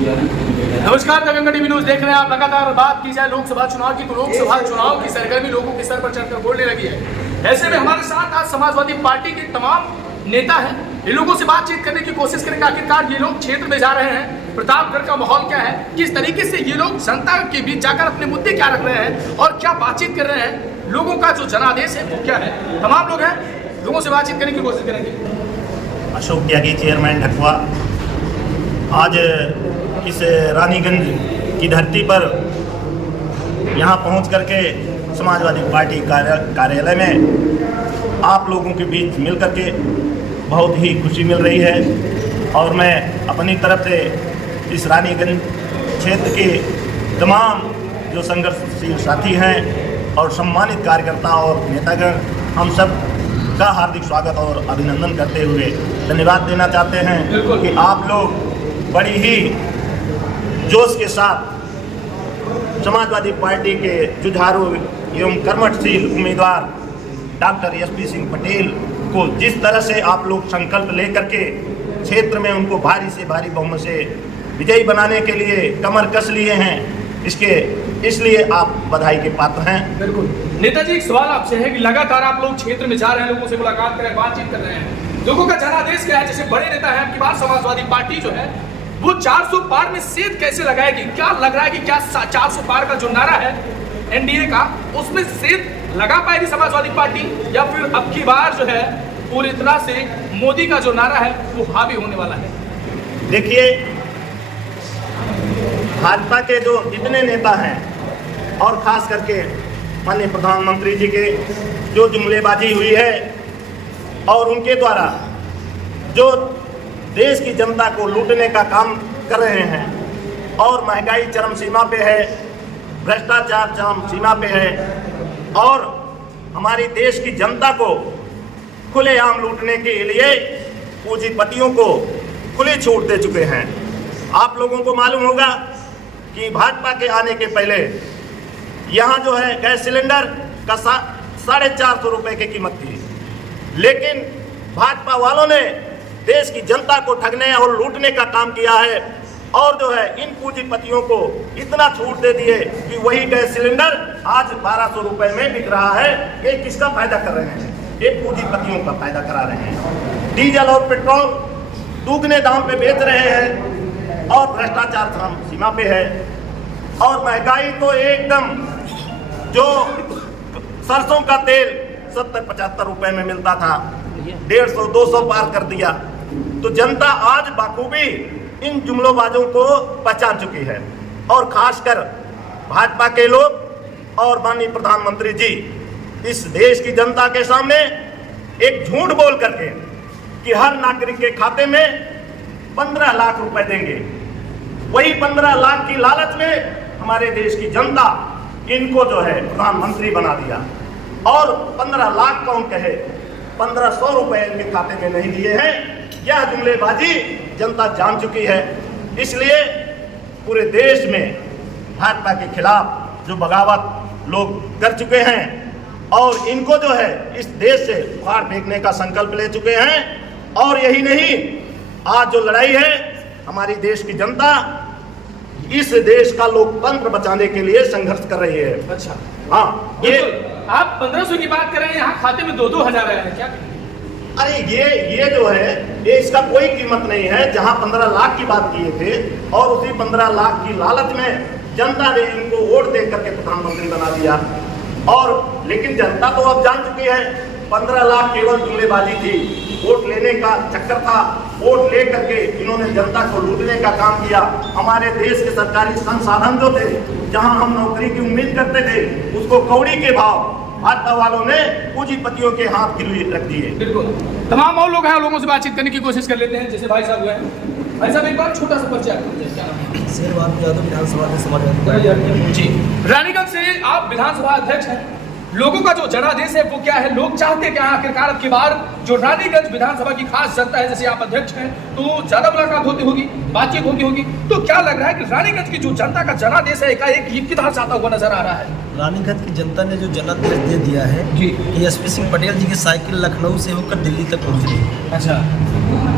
नमस्कार, दंगल TV news देख रहे हैं आप। लगातार बात की जाए लोकसभा चुनाव की, तो लोकसभा चुनाव की सरगर्मी लोगों के सर पर चढ़कर बोलने लगी है। ऐसे में हमारे साथ आज समाजवादी पार्टी के तमाम नेता हैं। इन लोगों से बातचीत करने की कोशिश करेंगे। आखिरकार ये लोग क्षेत्र में जा रहे हैं, प्रतापगढ़ का माहौल क्या है, किस तरीके से ये लोग जनता के बीच जाकर अपने मुद्दे क्या रख रहे हैं और क्या बातचीत कर रहे हैं, लोगों का जो जनादेश है वो क्या है। तमाम लोग हैं, लोगों से बातचीत करने की कोशिश करेंगे। अशोक त्यागी, चेयरमैन ढकवा। आज इस रानीगंज की धरती पर यहाँ पहुँच करके समाजवादी पार्टी कार्यालय में आप लोगों के बीच मिल करके बहुत ही खुशी मिल रही है। और मैं अपनी तरफ से इस रानीगंज क्षेत्र के तमाम जो संघर्षशील साथी हैं और सम्मानित कार्यकर्ता और नेतागण, हम सब का हार्दिक स्वागत और अभिनंदन करते हुए धन्यवाद देना चाहते हैं कि आप लोग बड़ी ही जोश के साथ समाजवादी पार्टी के जुझारू एवं कर्मठशील उम्मीदवार डॉक्टर एसपी सिंह पटेल को जिस तरह से आप लोग संकल्प लेकर के क्षेत्र में उनको भारी से भारी बहुमत से विजयी बनाने के लिए कमर कस लिए हैं, इसलिए आप बधाई के पात्र हैं। बिल्कुल। नेताजी, एक सवाल आपसे है कि लगातार आप लोग क्षेत्र में जा रहे हैं, लोगों से मुलाकात कर रहे हैं, बातचीत कर रहे हैं, लोगों का जनादेश क्या है? जैसे बड़े नेता है आपकी बात, समाजवादी पार्टी जो है वो 400 पार में सेध कैसे लगाएगी? क्या लग रहा है कि क्या 400 पार का जो नारा है एनडीए का, उसमें सेध लगा पाएगी समाजवादी पार्टी, या फिर अब की बार जो है पूरी तरह से मोदी का जो नारा है वो हावी होने वाला है? देखिए, भाजपा के जो जितने नेता हैं और खास करके माननीय प्रधानमंत्री जी के जो जुमलेबाजी हुई है और उनके द्वारा जो देश की जनता को लूटने का काम कर रहे हैं और महंगाई चरम सीमा पे है, भ्रष्टाचार चरम सीमा पे है और हमारी देश की जनता को खुलेआम लूटने के लिए पूंजीपतियों को खुली छूट दे चुके हैं। आप लोगों को मालूम होगा कि भाजपा के आने के पहले यहाँ जो है गैस सिलेंडर का 450 रुपये की कीमत थी, लेकिन भाजपा वालों ने देश की जनता को ठगने और लूटने का काम किया है और जो है इन पूंजीपतियों को इतना छूट दे दिए कि वही गैस सिलेंडर आज 1200 रुपये में बिक रहा है। ये किसका फायदा कर रहे हैं? ये पूंजीपतियों का फायदा करा रहे हैं। डीजल और पेट्रोल दुगने दाम पे बेच रहे हैं और भ्रष्टाचार चरम सीमा पे है और महंगाई तो एकदम, जो सरसों का तेल 70-75 रुपये में मिलता था 150-200 पार कर दिया। तो जनता आज बाखूबी इन जुमलोबाजों को पहचान चुकी है और खासकर भाजपा के लोग और माननीय प्रधानमंत्री जी इस देश की जनता के सामने एक झूठ बोल करके कि हर नागरिक के खाते में 15 लाख रुपए देंगे, वही 15 लाख की लालच में हमारे देश की जनता इनको जो है प्रधानमंत्री बना दिया और 15 लाख कौन कहे, 1500 रुपए इनके खाते में नहीं दिए हैं। यह जुमलेबाजी जनता जान चुकी है। इसलिए पूरे देश में भाजपा के खिलाफ जो बगावत लोग कर चुके हैं और इनको जो है इस देश से उखाड़ फेंकने का संकल्प ले चुके हैं। और यही नहीं, आज जो लड़ाई है हमारी देश की जनता इस देश का लोकतंत्र बचाने के लिए संघर्ष कर रही है। अच्छा, हाँ, ये आप 1500 की बात कर रहे हैं, यहाँ खाते में 2-2 हजार आया है क्या? अरे ये जो है ये इसका कोई कीमत नहीं है। जहां 15 लाख की बात किए थे और उसी 15 लाख की लालच में जनता ने इनको वोट दे करके प्रधानमंत्री बना दिया। और लेकिन जनता तो अब जान चुकी है 15 लाख केवल जुमलेबाजी थी, वोट लेने का चक्कर था। वोट ले करके इन्होंने जनता को लूटने का काम किया। हमारे देश के सरकारी संसाधन जो थे, जहां हम नौकरी की उम्मीद करते थे, उसको कौड़ी के भाव भाजपा वालों ने पूंजीपतियों के हाथ गिरवी रख दिए। बिल्कुल। तमाम और लोग हैं, लोगों से बातचीत करने की कोशिश कर लेते हैं। जैसे भाई साहब हुए हैं, भाई साहब एक बार छोटा सा परिचय शेरबाब यादव, विधानसभा के समाजवादी जी। रानीगंज से आप विधानसभा अध्यक्ष हैं, लोगों का जो जनादेश है वो क्या है, लोग चाहते क्या है? आखिरकार अब की बार जो रानीगंज विधानसभा की खास जनता है, जैसे आप अध्यक्ष हैं तो ज्यादा मुलाकात होती होगी, बातचीत होगी, तो क्या लग रहा है कि रानीगंज की जो जनता का जनादेश है एकाएक ये किधर से आता हुआ नजर आ रहा है? रानीगंज की जनता ने जो जनादेश दे दिया है कि एसपी सिंह पटेल जी की साइकिल लखनऊ से होकर दिल्ली तक पहुंच रही है। अच्छा,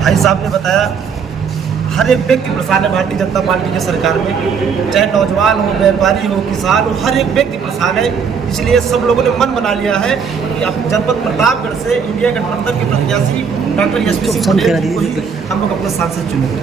भाई साहब ने बताया हर एक व्यक्ति परेशान है भारतीय जनता पार्टी की सरकार में, चाहे नौजवान हो, व्यापारी हो, किसान हो, हर एक व्यक्ति परेशान है। इसलिए सब लोगों ने मन बना लिया है कि अब जनपद प्रतापगढ़ से इंडिया गठबंधन के प्रत्याशी डॉक्टर एसपी सिंह पटेल जी को ही हम लोग अपना सांसद चुनेंगे।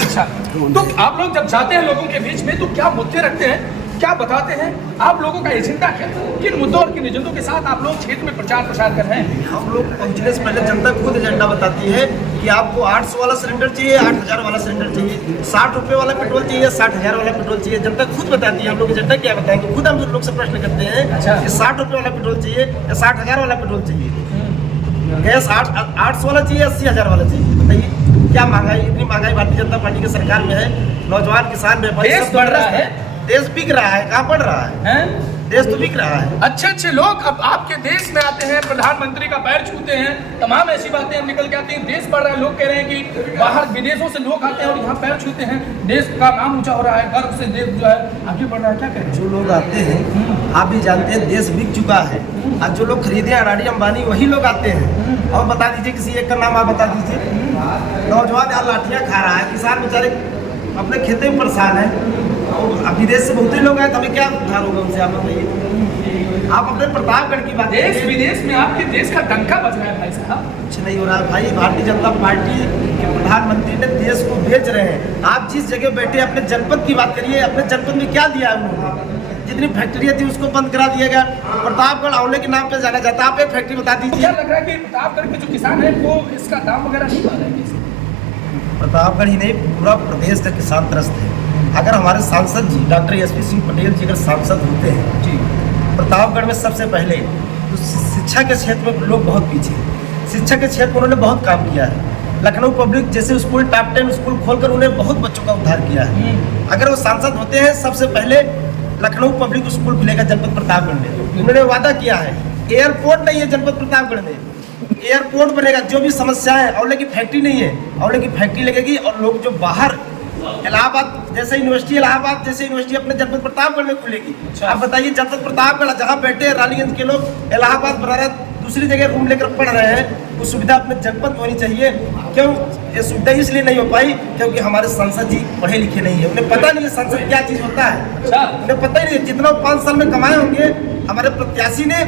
अच्छा, तो आप लोग जब जाते हैं लोगों के बीच में तो क्या मुद्दे रखते हैं, क्या बताते हैं, आप लोगों का एजेंडा है, किन मुद्दों और किन एजेंडों के साथ आप लोग क्षेत्र में प्रचार प्रसार कर रहे हैं? हम लोग पहुंचने से पहले जनता खुद एजेंडा बताती है कि आपको 800 वाला सिलेंडर चाहिए, 8000 वाला सिलेंडर चाहिए, 60 रुपये वाला पेट्रोल चाहिए, 60,000 वाला पेट्रोल चाहिए। जनता खुद बताती है। हम लोग एजेंडा क्या बताएंगे, खुद हम लोग से प्रश्न करते हैं कि 60 रुपये वाला पेट्रोल चाहिए या 60,000 वाला पेट्रोल चाहिए, गैस 800 वाला चाहिए, 80,000 वाला चाहिए। बताइए क्या महंगाई, इतनी महंगाई भारतीय जनता पार्टी की सरकार में है। नौजवान, किसान, व्यापारी देश बढ़ रहा है, देश बिक रहा है, कहाँ बढ़ रहा है? देश तो बिक रहा है। अच्छे अच्छे लोग अब आपके देश में आते हैं, प्रधानमंत्री का पैर छूते हैं, तमाम ऐसी बातें निकल के आती हैं। देश बढ़ रहा है, लोग कह रहे हैं कि बाहर विदेशों से लोग आते हैं और यहाँ पैर छूते हैं, देश का नाम ऊंचा हो रहा है, गर्व से देश जो है आगे बढ़ रहा है। क्या करें? जो लोग आते हैं, आप भी जानते हैं, देश बिक चुका है। आज जो लोग खरीदे अडानी अंबानी वही लोग आते हैं। और बता दीजिए किसी एक का नाम आप बता दीजिए। नौजवान यहाँ लाठियाँ खा रहा है, किसान बेचारे अपने खेते में परेशान है। अब विदेश से बहुत ही लोग आए तो हमें क्या उद्धार होगा उनसे, आप बताइए। आप अपने प्रतापगढ़ की बात, देश विदेश में आपके देश का डंका बज रहा है भाई साहब। कुछ नहीं हो रहा है भाई। भारतीय जनता पार्टी के प्रधानमंत्री ने देश को बेच रहे हैं। आप जिस जगह बैठे अपने जनपद की बात करिए, अपने जनपद में क्या दिया है उन्होंने? जितनी फैक्ट्रियाँ थी उसको बंद करा दिया गया। प्रतापगढ़ आंवले के नाम पे जाना जाता है। आप एक फैक्ट्री बता दीजिए। क्या लग रहा है कि प्रतापगढ़ के जो किसान है वो इसका दाम वगैरह नहीं पा रहे हैं? प्रतापगढ़ ही नहीं, पूरा प्रदेश का किसान त्रस्त है। अगर हमारे सांसद जी डॉक्टर एसपी सिंह पटेल जी अगर सांसद होते हैं जी प्रतापगढ़ में, सबसे पहले तो शिक्षा के क्षेत्र में लोग बहुत पीछे हैं। शिक्षा के क्षेत्र में उन्होंने बहुत काम किया है। लखनऊ पब्लिक जैसे स्कूल, टॉप 10 स्कूल खोलकर उन्हें बहुत बच्चों का उद्धार किया है। अगर वो सांसद होते हैं, सबसे पहले लखनऊ पब्लिक स्कूल खुलेगा जनपद प्रतापगढ़ में। उन्होंने वादा किया है। एयरपोर्ट नहीं है जनपद प्रतापगढ़ में, एयरपोर्ट बनेगा। जो भी समस्या है, आंवले की फैक्ट्री नहीं है, आंवले की फैक्ट्री लगेगी। और लोग जो बाहर इलाहाबाद जैसे यूनिवर्सिटी, इलाहाबाद जैसे यूनिवर्सिटी अपने जनपद प्रतापगढ़ में खुलेगी। आप बताइए, जनपद प्रतापगढ़ जहाँ बैठे हैं रानीगंज के लोग, इलाहाबाद, बनारस, दूसरी जगह रूम लेकर पढ़ रहे हैं, वो सुविधा अपने जनपद में होनी चाहिए। क्यों ये सुविधा इसलिए नहीं हो पाई? क्योंकि हमारे सांसद जी पढ़े लिखे नहीं है। उन्हें पता नहीं है संसद क्या चीज़ होता है। उन्हें पता ही नहीं है। जितना 5 साल में कमाए होंगे, हमारे प्रत्याशी ने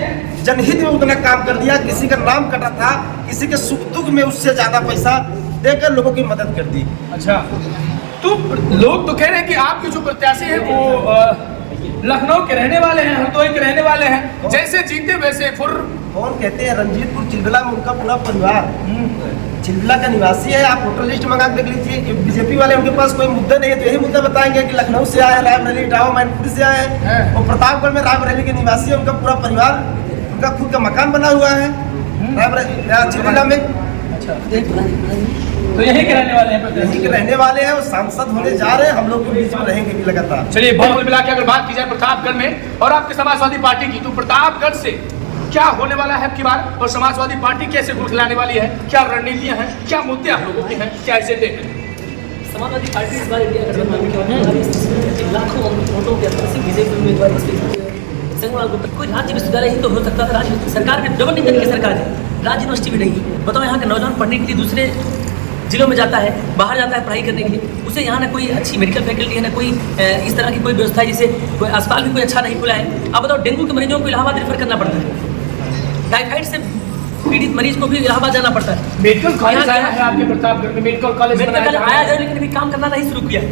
जनहित में उतना काम कर दिया। किसी का नाम कटा था, किसी के सुख दुख में उससे ज़्यादा पैसा देकर लोगों की मदद कर दी। अच्छा, तो लोग तो कह रहे हैं कि आपके जो प्रत्याशी हैं वो लखनऊ के रहने वाले हैं, हरदोई के रहने वाले हैं, जैसे जीते वैसे फुर। कौन कहते हैं? रंजीतपुर चिलबला में उनका पूरा परिवार चिलबला का निवासी है। आप वोटर लिस्ट मंगा देख लीजिए। बीजेपी वाले उनके पास कोई मुद्दा नहीं है तो यही मुद्दा बताएंगे कि लखनऊ से आए, रायबरेली, इटावा, मैनपुरी से आए हैं। और प्रतापगढ़ में रायबरेली के निवासी है, उनका पूरा परिवार, उनका खुद का मकान बना हुआ है चिलबला में। तो यहीं के रहने वाले हैं, यहीं के रहने वाले हैं। वो सांसद होने जा रहे हैं, हम लोग के बीच में रहेंगे भी लगातार। चलिए, बहुत मिला के अगर बात की जाए प्रतापगढ़ में और आपके समाजवादी पार्टी की, तो प्रतापगढ़ से क्या होने वाला है की बार, और समाजवादी पार्टी कैसे गुट लाने वाली है, क्या रणनीतियां हैं, क्या मुद्दे आप लोगों के हैं, क्या एजेंडे हैं? समाजवादी पार्टी इस बार इंडिया गठबंधन लाखों वोटों के अंतर से बीजेपी उम्मीदवार कोई राज्य विश्वविद्यालय ही तो हो सकता था। राज्य सरकार में डबल इंजन की सरकार है, राज्य यूनिवर्सिटी भी नहीं। बताओ, यहाँ के नौजवान पढ़ने के लिए दूसरे जिलों में जाता है, बाहर जाता है पढ़ाई करने के लिए, उसे यहाँ ना कोई अच्छी मेडिकल फैकल्टी है, ना कोई इस तरह की कोई व्यवस्था है, जिसे कोई अस्पताल भी कोई अच्छा नहीं खुला है। अब बताओ, डेंगू के मरीजों को इलाहाबाद रेफर करना पड़ता है, टाइफाइड से पीड़ित मरीज को भी इलाहाबाद जाना पड़ता है। मेडिकल कॉलेज आया है आपके प्रतापगढ़ में, मेडिकल कॉलेज आया जाए, लेकिन अभी काम करना नहीं शुरू किया।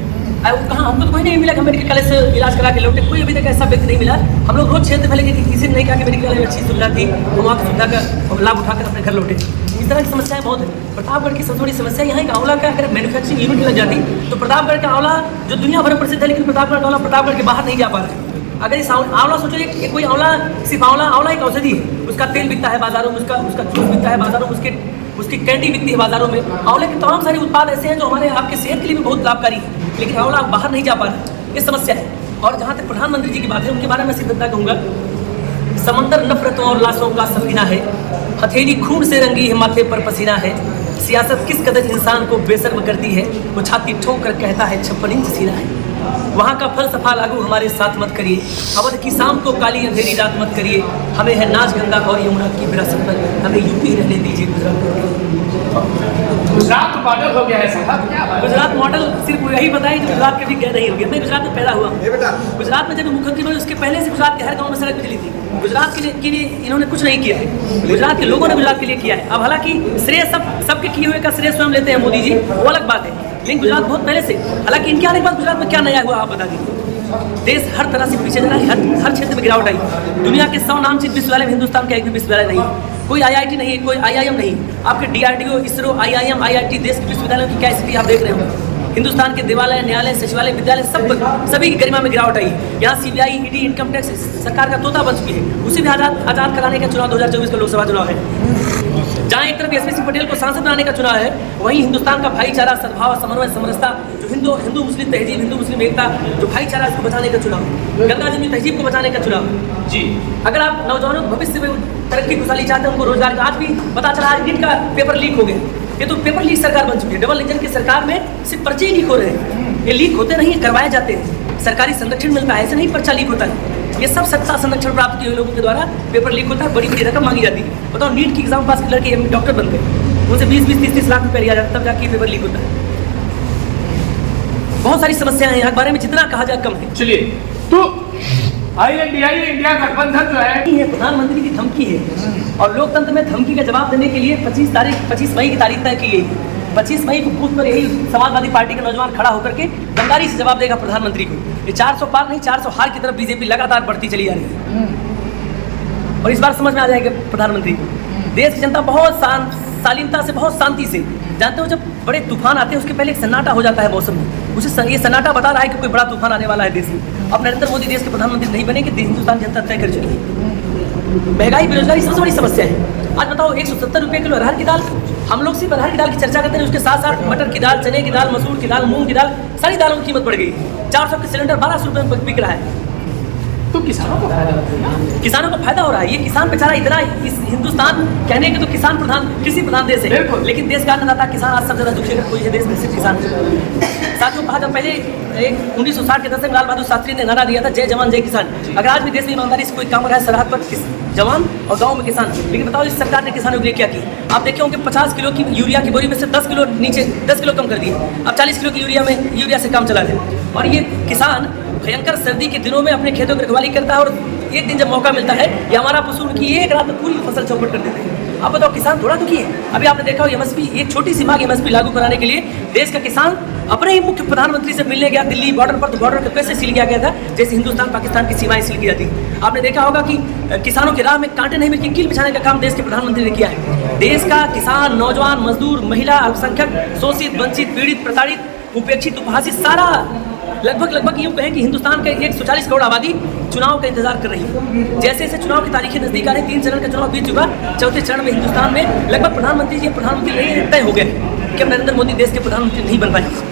कहाँ हमको तो कोई नहीं मिला कि मेडिकल कॉलेज से इलाज करा के लौटे, कोई अभी तक ऐसा व्यक्ति नहीं मिला। हम लोग रोज क्षेत्र पहले किसी ने नहीं कहा कि मेडिकल कॉलेज में अच्छी सुविधा थी, हम वहाँ की सुविधा का लाभ उठाकर अपने घर लौटे। इस तरह की समस्याएं बहुत है। प्रतापगढ़ की सबसे बड़ी समस्या यहाँ का आंवला का अगर मैन्युफैक्चरिंग यूनिट लग जाती तो प्रतापगढ़ का आंवला जो दुनिया भर में प्रसिद्ध है, लेकिन प्रतापगढ़ का आंवला प्रतापगढ़ के बाहर नहीं जा पा रहा है। अगर इस आंवला सोचो, ये कोई आंवला सिर्फ आंवला एक औषधि है, उसका तेल बिकता है बाजारों में, उसका जूस बिकता है बाजारों में, उसकी कैंडी बिकती है बाजारों में। आंवले के तमाम सारे उत्पाद ऐसे हैं जो हमारे आपके सेहत के लिए भी बहुत लाभकारी है, लेकिन आंवला बाहर नहीं जा पा रहा है, ये समस्या है। और जहाँ तक प्रधानमंत्री जी की बात है, उनके बारे में सिर्फ इतना कहूँगा, समंदर नफरतों और लाशों का सफीना है, हथेली खून से रंगी है, माथे पर पसीना है। सियासत किस कदर इंसान को बेशर्म करती है, वो छाती ठोक कर कहता है 56 इंच सीना है। वहाँ का फलसफा लागू हमारे साथ मत करिए, अवध की शाम को काली अंधेरी रात मत करिए। हमें है नाच गंगा और यमुना की विरासत पर, हमें यूपी रहने दीजिए गुजरात। गुजरात मॉडल हो गया है साहब, क्या बात है? गुजरात मॉडल सिर्फ यही बताया कि गुजरात कभी गए नहीं होंगे। मैं गुजरात में पैदा हुआ हूँ। गुजरात में जब मुख्यमंत्री बने उसके पहले से गुजरात के हर गांव में सड़क बिजली थी। गुजरात के लिए इन्होंने कुछ नहीं किया है, गुजरात के लोगों ने गुजरात के लिए किया है। अब हालांकि श्रेय सबके किए हुए का श्रेय स्वयं लेते हैं मोदी जी, वो अलग बात है, लेकिन गुजरात बहुत पहले से, हालांकि इनके आने के बाद गुजरात में क्या नया हुआ आप बता दीजिए। देश हर तरह से पीछे जा रहा है, हर क्षेत्र में गिरावट आई। दुनिया के 100 नामचीन विश्वविद्यालय में हिंदुस्तान का एक भी विश्वविद्यालय नहीं, कोई IIT नहीं है, कोई IIM नहीं। आपके DRDO, इसरो, IIM, IIT देश के विश्वविद्यालयों की क्या स्थिति आप देख रहे हो। हिंदुस्तान के देवालय, न्यायालय, सचिवालय, विद्यालय सभी की गरिमा में गिरावट आई है। यहाँ CBI, ED, इनकम टैक्स सरकार का तोता बन चुकी है। उसी भी आजाद कराने का चुनाव 2024 का लोकसभा चुनाव है। जहाँ एक तरफ SP सिंह पटेल को सांसद बनाने का चुनाव है, वहीं हिंदुस्तान का भाईचारा, सद्भाव, समन्वय, समरसता, जो हिंदू मुस्लिम तहजीब, हिंदू मुस्लिम एकता, जो भाईचारा, इसको बचाने का चुनाव, गंगा जमुनी तहजीब को बचाने का चुनाव। जी, अगर आप नौजवानों को भविष्य में तरक्की खुशहाली चाहते हैं, उनको रोजगार का, आज भी पता चला आज नीट का पेपर लीक हो गया। ये तो पेपर लीक सरकार बन चुकी है। डबल इंजन की सरकार में सिर्फ पर्चे ही लीक हो रहे हैं। ये लीक होते नहीं, करवाए जाते हैं, सरकारी संरक्षण मिलता है, ऐसे नहीं पर्चा लीक होता है। ये सब सत्ता संरक्षण प्राप्त किए हुए लोगों के द्वारा पेपर लीक होता है, बड़ी बड़ी रकम मांगी जाती है। बताओ, नीट की एग्जाम पास कर लड़के डॉक्टर बन गए, उनसे 20-30 लाख रुपये लिया जाता है, तब जाके पेपर लीक होता है। बहुत सारी समस्याएं हैं, यहाँ बारे में जितना कहा जाए कम है। चलिए, तो INDI इंडिया गठबंधन जो है, ये प्रधानमंत्री की धमकी है, और लोकतंत्र में धमकी का जवाब देने के लिए 25 मई की तारीख तय की गई। 25 मई को बूथ पर यही समाजवादी पार्टी के नौजवान खड़ा होकर के दमदारी से जवाब देगा प्रधानमंत्री को। ये 400 पार नहीं, 400 हार की तरफ बीजेपी लगातार बढ़ती चली जा रही है, और इस बार समझ में आ जाएगा प्रधानमंत्री को। देश की जनता बहुत शालीनता से, बहुत शांति से, जानते हो जब बड़े तूफान आते हैं उसके पहले एक सन्नाटा हो जाता है मौसम में, उसे ये सन्नाटा बता रहा है कि कोई बड़ा तूफान आने वाला है देश में। अब नरेंद्र मोदी देश के प्रधानमंत्री नहीं बने कि हिंदुस्तान की जनता तय कर चुकी है। महंगाई, बेरोजगारी सबसे बड़ी समस्या है। आज बताओ, 170 रुपये किलो अरहर की दाल, हम लोग सिर्फ अरहर की दाल की चर्चा करते हैं, उसके साथ साथ मटर की दाल, चने की दाल, मसूर की दाल, मूंग की दाल, सारी दालों की कीमत बढ़ गई। 400 के सिलेंडर 1200 रुपये में बिक रहा है। तो किसानों को फायदा होता है ना? किसानों को फायदा हो रहा है। ये किसान बेचारा इतना, इस हिंदुस्तान कहने के तो किसान प्रधान, कृषि प्रधान देश है, लेकिन देश का अन्नदाता किसान आज सबसे ज्यादा दुखी अगर कोई है देश में, सिर्फ किसान। साथियों, कहा जब पहले 1960 के दशक में लाल बहादुर शास्त्री ने नारा दिया था, जय जवान जय किसान। अगर आज भी देश में ईमानदारी से कोई काम कर रहा है, सरहद पर जवान और गांव में किसान, लेकिन बताओ इस सरकार ने किसानों के लिए क्या किया। आप देखे होंगे 50 किलो की यूरिया की बोरी में से 10 किलो नीचे, 10 किलो कम कर दिए। अब 40 किलो की यूरिया से काम चला रहे। और ये किसान भयंकर सर्दी के दिनों में अपने खेतों की रखवाली करता है, और एक दिन जब मौका मिलता है, ये हमारा पशु उनकी एक रात में पूरी फसल चौपट कर देते हैं। अब बताओ, किसान थोड़ा दुखी है। अभी आपने देखा हो MSP, एक छोटी सी मांग MSP लागू कराने के लिए देश का किसान अपने ही मुख्य प्रधानमंत्री से मिलने गया दिल्ली बॉर्डर पर। तो बॉर्डर को कैसे सील किया गया था, जैसे हिंदुस्तान पाकिस्तान की सीमाएं सील की जाती। आपने देखा होगा कि किसानों की राह में कांटे नहीं मिलकर कील बिछाने का काम देश के प्रधानमंत्री ने किया है। देश का किसान, नौजवान, मजदूर, महिला, अल्पसंख्यक, शोषित, वंचित, पीड़ित, प्रताड़ित, उपेक्षित, उपहासित, सारा लगभग यूँ कहें कि हिंदुस्तान के 140 करोड़ आबादी चुनाव का इंतजार कर रही है। जैसे जैसे चुनाव की तारीखें नजदीक आ रही, 3 चरण का चुनाव बीत चुका, चौथे चरण में हिंदुस्तान में लगभग प्रधानमंत्री तय हो गए कि अब नरेंद्र मोदी देश के प्रधानमंत्री नहीं बन पाएंगे।